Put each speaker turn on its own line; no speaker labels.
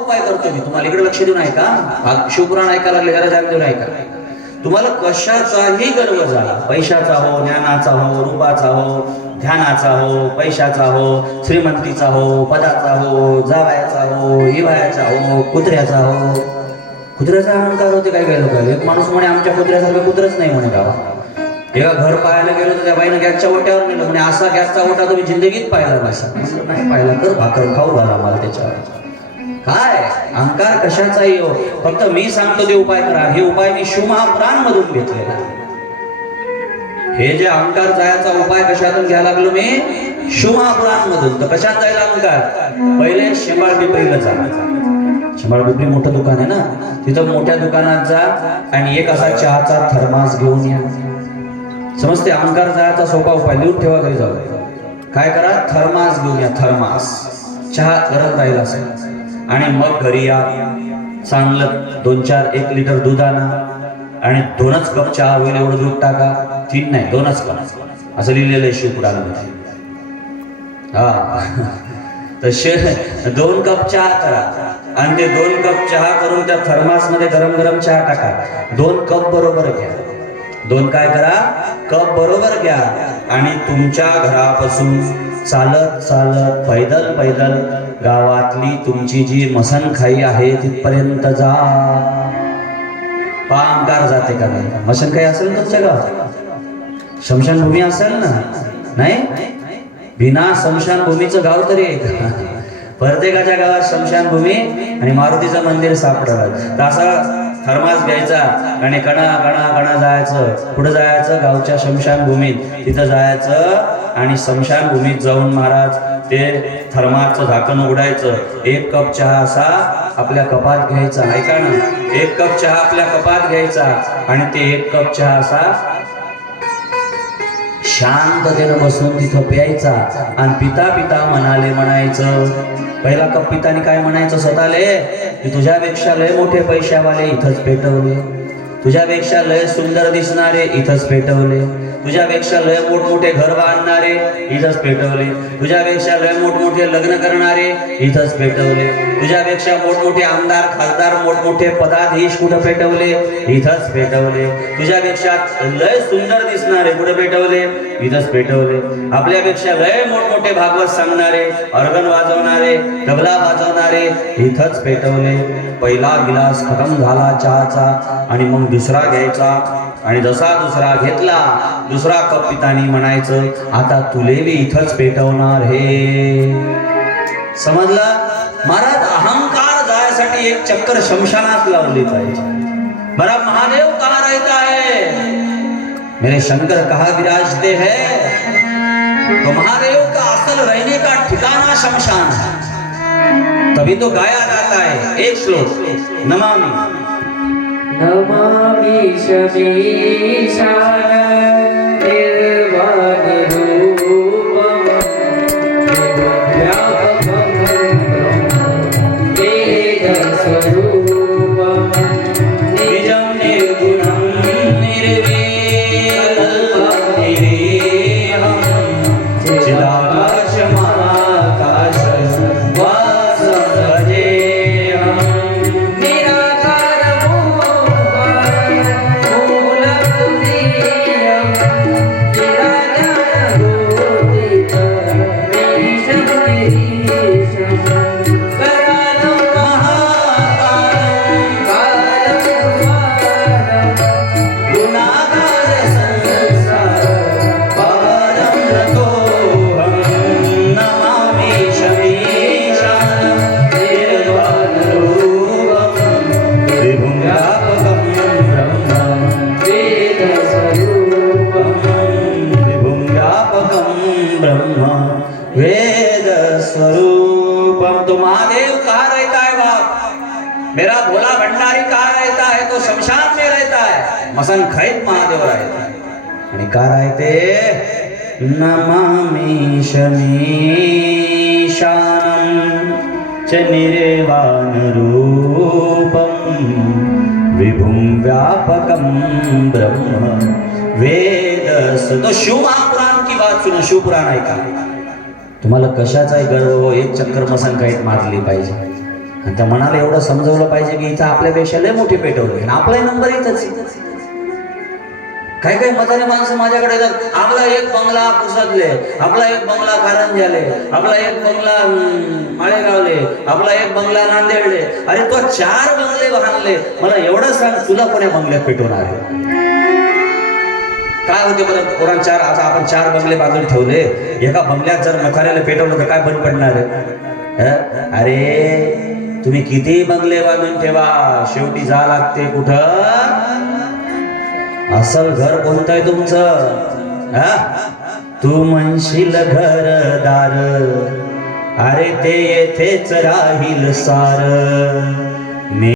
उपाय करतो मी. तुम्हाला इकडे लक्ष देऊन ऐका. हा शिवपुराण ऐकायला लागले जरा जाग देऊन ऐका. तुम्हाला कशाचाही गर्व झाला पैशाचा हो ज्ञानाचा हो रूपाचा हो ध्यानाचा हो पैशाचा हो श्रीमंतीचा हो पदाचा हो जावायाचा हो हिवायाचा हो कुत्र्याचा हो. कुत्र्याचा अहंकार होते काय काय लोकांना? एक माणूस म्हणे आमच्या कुत्र्यासारखं कुत्रच नाही म्हणे गावा एका घर पाहायला गेलो तर त्या बाईनं गॅसच्या ओट्यावर नेलं. म्हणे असा गॅसचा ओटा तुम्ही जिंदगीत पाहिला नसा नाही पाहिला तर भाकर खाऊ घाला मला त्याच्यावर. काय? अहंकार कशाचाही हो. फक्त मी सांगतो ते उपाय करा. हे उपाय मी शिवमहापुराण मधून घेतलेला. हे जे अहंकार जायचा उपाय कशातून घ्यायला लागलो मी? शिवमहापुराण मधून तर कशात जायला अहंकार? पहिले शेंबाळ पिपरीला जा. शेंबाळ पिपरी मोठं दुकान आहे ना? तिथं मोठ्या दुकानात जा आणि एक असा चहाचा थर्मास घेऊन या. समजते? अहंकार जायचा सोपा उपाय. लिहून ठेवा घरी जाऊ काय करा? थर्मास घेऊन या. थर्मास. चहा गरम राहील असेल. आणि मग घरी या. चांगलं दोन चार एक लिटर दूध आणा. आणि दोनच कप चहा होईल एवढं दूध टाका. तीन नाही दोनच कप. असं लिहिलेलं आहे शिवपुराणामध्ये. हा. तर शे दोन कप चहा करा. आणि ते दोन कप चहा करून त्या थर्मासमध्ये गरम गरम चहा टाका. दोन कप बरोबर घ्या. दोन काय करा? कप बरोबर घ्या. आणि तुमच्या घरापासून चालत चालत पैदल पैदल गावातली तुमची जी मसनखाई आहे तिथपर्यंत जा. पांकार जाते का नाही? मसनखाई असेल ना तुमच्या शमशान शमशानभूमी असेल ना? नाही? बिना स्मशानभूमीचं गाव तरी आहे प्रत्येकाच्या गावात स्मशानभूमी आणि मारुतीचं मंदिर सापडलं. तर असा थर्मास घ्यायचा आणि कणा कणा कणा जायचं. कुठं जायचं गावच्या स्मशानभूमीत तिथं जायचं आणि स्मशानभूमीत जाऊन महाराज ते थर्माचं झाकण उघडायचं. एक कप चहा असा आपल्या कपात घ्यायचा ऐका ना एक कप चहा आपल्या कपात घ्यायचा आणि ते एक कप चहा असा शांततेनं बसून तिथं प्यायचा. आणि पिता पिता म्हणाले म्हणायचं पहिला कप पिताने काय म्हणायचं स्वतःले? की तुझ्यापेक्षा लय मोठे पैशावाले इथंच पेटवले. तुझ्यापेक्षा लय सुंदर दिसणारे इथंच पेटवले. तुझ्यापेक्षा लय मोठमोठे घर बांधणारे इथंच पेटवले. तुझ्यापेक्षा लय मोठमोठे लग्न करणारे इथंच पेटवले. तुझ्यापेक्षा मोठमोठे आमदार खासदार मोठमोठे पदाधीश कुठं पेटवले? इथंच पेटवले. तुझ्यापेक्षा लय सुंदर दिसणारे कुठं पेटवले? इथंच पेटवले. आपल्यापेक्षा लय मोठमोठे भागवत सांगणारे अर्गन वाजवणारे तबला वाजवणारे इथंच पेटवले. पहिला गिलास खतम झाला चहाचा आणि मग दुसरा घ्यायचा आणि जसा दुसरा घेतला दुसरा कप पितानी म्हणायचं आता तुले मी इथंच पेटवणार हे. समजलं? महाराज अहंकार जायसाठी एक चक्कर शमशानात लावली पाहिजे. बरा महादेव कहा रहता है? मेरे शंकर कहा विराजते है? तो महादेव का असल रहने का ठिकाना शमशान है। तभी तो गाया जाता है एक श्लोक नमामि।
नमामि शमीशान निर्वाणरूपम् वेदस्वरूपम्
मेरा भोला भंडारी कहा रहता है? तो शमशान में रहता है। मसन खैत महादेव रहता है आणि का राहते नमामी शमीशानं च निर्वाणरूपं विभुं व्यापकं ब्रह्म वेद तो शिवमहापुराण की बात सुनो शिवपुराण ऐका। तुम्हाला कशाचाही गर्व हो एक चक्कर मसन काहीत मारली पाहिजे। आणि त्या मनाला एवढं समजवलं पाहिजे की इथं आपल्या लय मोठे पेटवलं आणि आपलाही नंबर इथंच काही काही मताने माणसं माझ्याकडे येतात. आपला एक बंगला पुसदले आपला एक बंगला कारंजाले आपला एक बंगला माळेगावले आपला एक बंगला नांदेडले. अरे तो चार बंगले बांधले. मला एवढं सांग तुला कोण्या बंगल्यात पेटवणार आहे? काय होते बरं? पोरां चार आता आपण चार बंगले बांधून ठेवले. एका बंगल्यात जर मथाऱ्याला पेटवलं तर काय बंद पडणार आहे? अरे तुम्ही किती बंगले बांधून ठेवा? शेवटी जा लागते कुठं? असल घर कोणतंय तुमचं? तू म्हणशील घरदार. अरे ते येथेच राहील सार.